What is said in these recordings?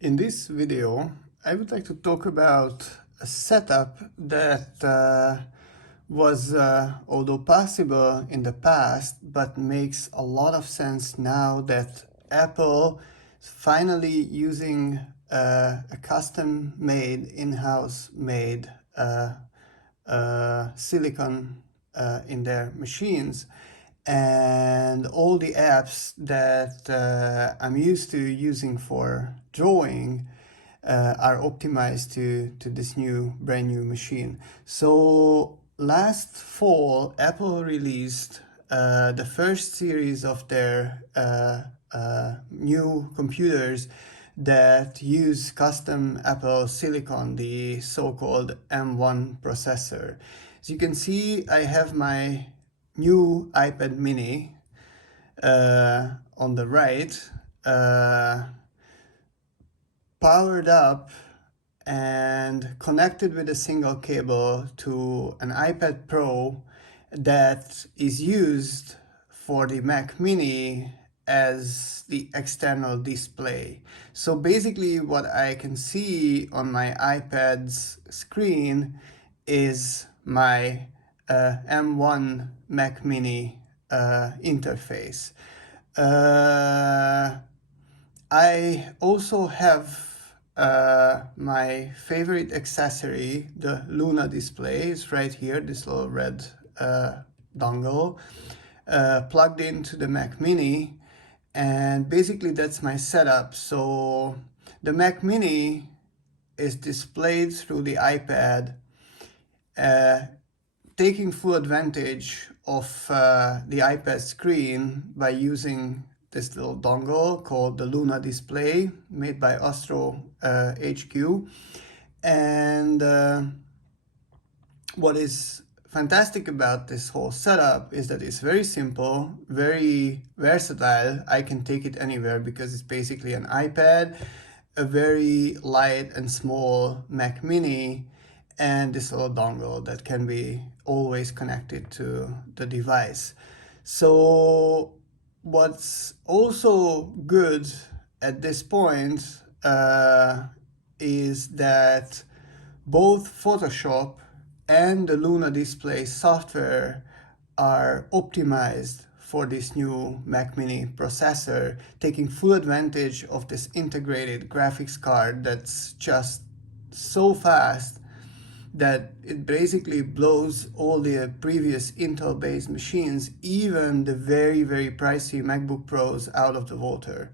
In this video, I would like to talk about a setup that was, although possible in the past, but makes a lot of sense now that Apple is finally using a custom-made, in-house made silicon in their machines. And all the apps that I'm used to using for drawing are optimized to this brand new machine. So last fall, Apple released the first series of their new computers that use custom Apple silicon, the so-called M1 processor. As you can see, I have my new iPad mini on the right, powered up and connected with a single cable to an iPad Pro that is used for the Mac mini as the external display. So basically what I can see on my iPad's screen is my M1 Mac mini interface. I also have my favorite accessory, the Luna display. It's right here, this little red dongle plugged into the Mac mini, and basically that's my setup. So the Mac mini is displayed through the iPad, taking full advantage of the iPad screen by using this little dongle called the Luna display, made by Astro HQ. And what is fantastic about this whole setup is that it's very simple, very versatile. I can take it anywhere because it's basically an iPad, a very light and small Mac mini, and this little dongle that can be always connected to the device. So what's also good at this point is that both Photoshop and the Luna display software are optimized for this new Mac mini processor, taking full advantage of this integrated graphics card that's just so fast that it basically blows all the previous Intel-based machines, even the very, very pricey MacBook Pros, out of the water.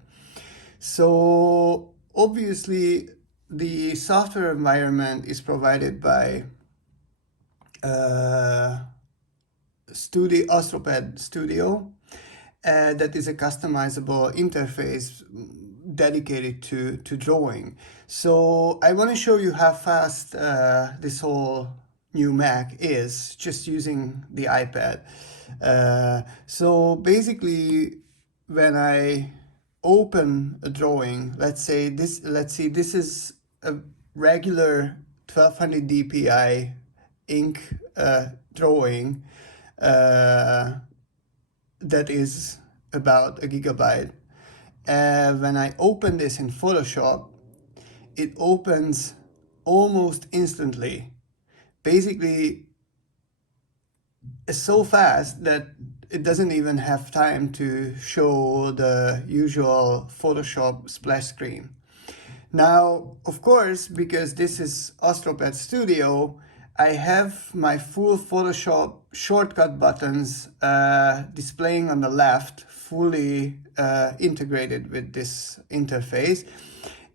So obviously the software environment is provided by AstroPad Studio, that is a customizable interface dedicated to drawing. So I want to show you how fast this whole new Mac is just using the iPad. So basically, when I open a drawing, let's see, this is a regular 1200 dpi ink drawing that is about a gigabyte. When I open this in Photoshop, it opens almost instantly. Basically, it's so fast that it doesn't even have time to show the usual Photoshop splash screen. Now, of course, because this is AstroPad Studio, I have my full Photoshop shortcut buttons displaying on the left, fully integrated with this interface.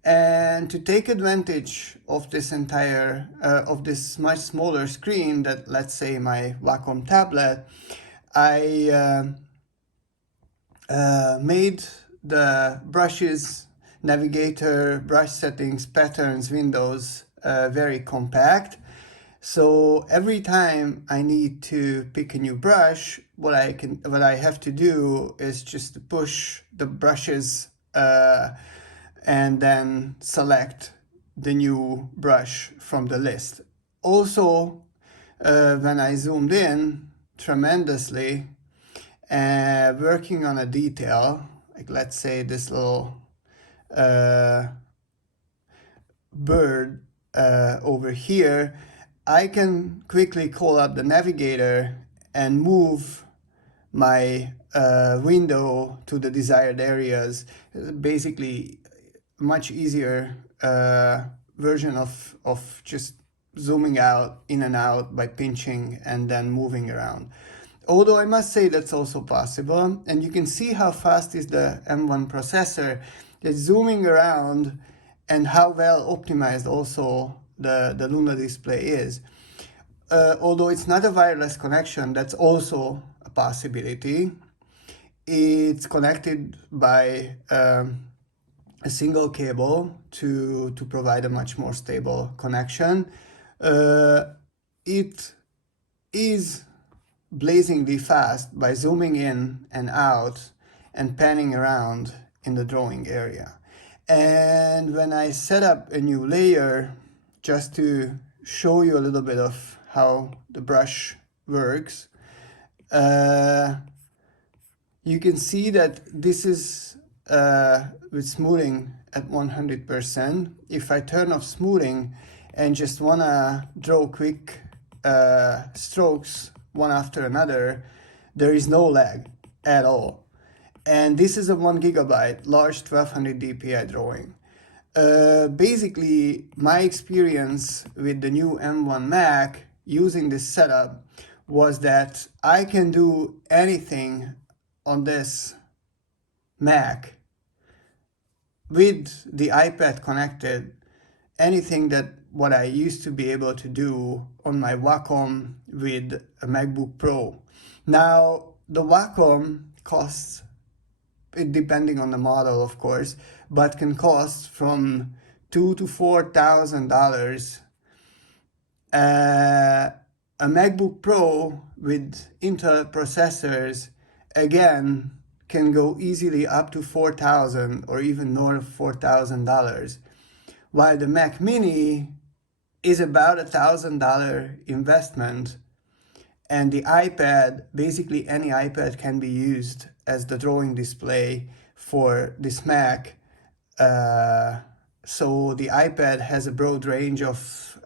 And to take advantage of this entire, of this much smaller screen that, let's say, my Wacom tablet, I made the brushes, navigator, brush settings, patterns, windows very compact. So every time I need to pick a new brush, what I have to do is just to push the brushes and then select the new brush from the list. Also, when I zoomed in tremendously, working on a detail, like let's say this little bird over here, I can quickly call up the navigator and move my window to the desired areas. Basically, much easier version of just zooming out, in and out by pinching and then moving around. Although I must say that's also possible, and you can see how fast is the M1 processor. It's zooming around, and how well optimized also the Luna display is. Although it's not a wireless connection, that's also a possibility. It's connected by a single cable to provide a much more stable connection. It is blazingly fast by zooming in and out and panning around in the drawing area. And when I set up a new layer, just to show you a little bit of how the brush works, you can see that this is with smoothing at 100%. If I turn off smoothing and just wanna draw quick strokes one after another, there is no lag at all. And this is a 1 GB large 1200 dpi drawing. Basically, my experience with the new M1 Mac using this setup was that I can do anything on this Mac with the iPad connected, anything that what I used to be able to do on my Wacom with a MacBook Pro. Now, the Wacom costs, depending on the model of course, but can cost from $2,000 to $4,000. A MacBook Pro with Intel processors, again, can go easily up to $4,000 or even north of $4,000, while the Mac Mini is about $1,000 investment, and the iPad, basically any iPad can be used as the drawing display for this Mac. So the iPad has a broad range of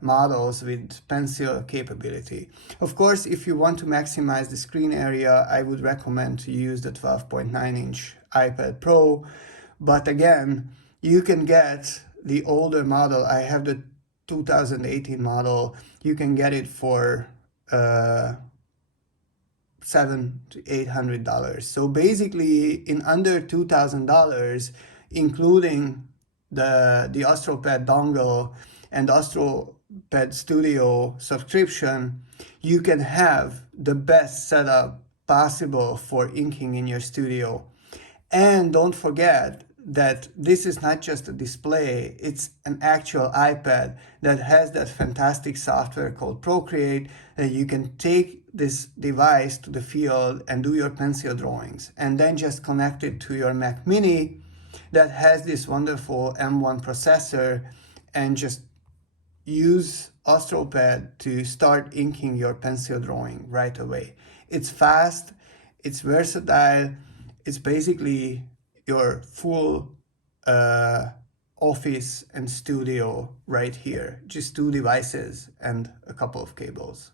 models with pencil capability. Of course, if you want to maximize the screen area, I would recommend to use the 12.9-inch iPad Pro. But again, you can get the older model. I have the 2018 model. You can get it for $700 to $800. So basically, in under $2,000, including the AstroPad dongle and AstroPad Studio subscription, you can have the best setup possible for inking in your studio. And don't forget that this is not just a display, it's an actual iPad that has that fantastic software called Procreate, that you can take this device to the field and do your pencil drawings, and then just connect it to your Mac Mini that has this wonderful M1 processor, and just use AstroPad to start inking your pencil drawing right away. It's fast, it's versatile, it's basically your full office and studio right here. Just 2 devices and a couple of cables.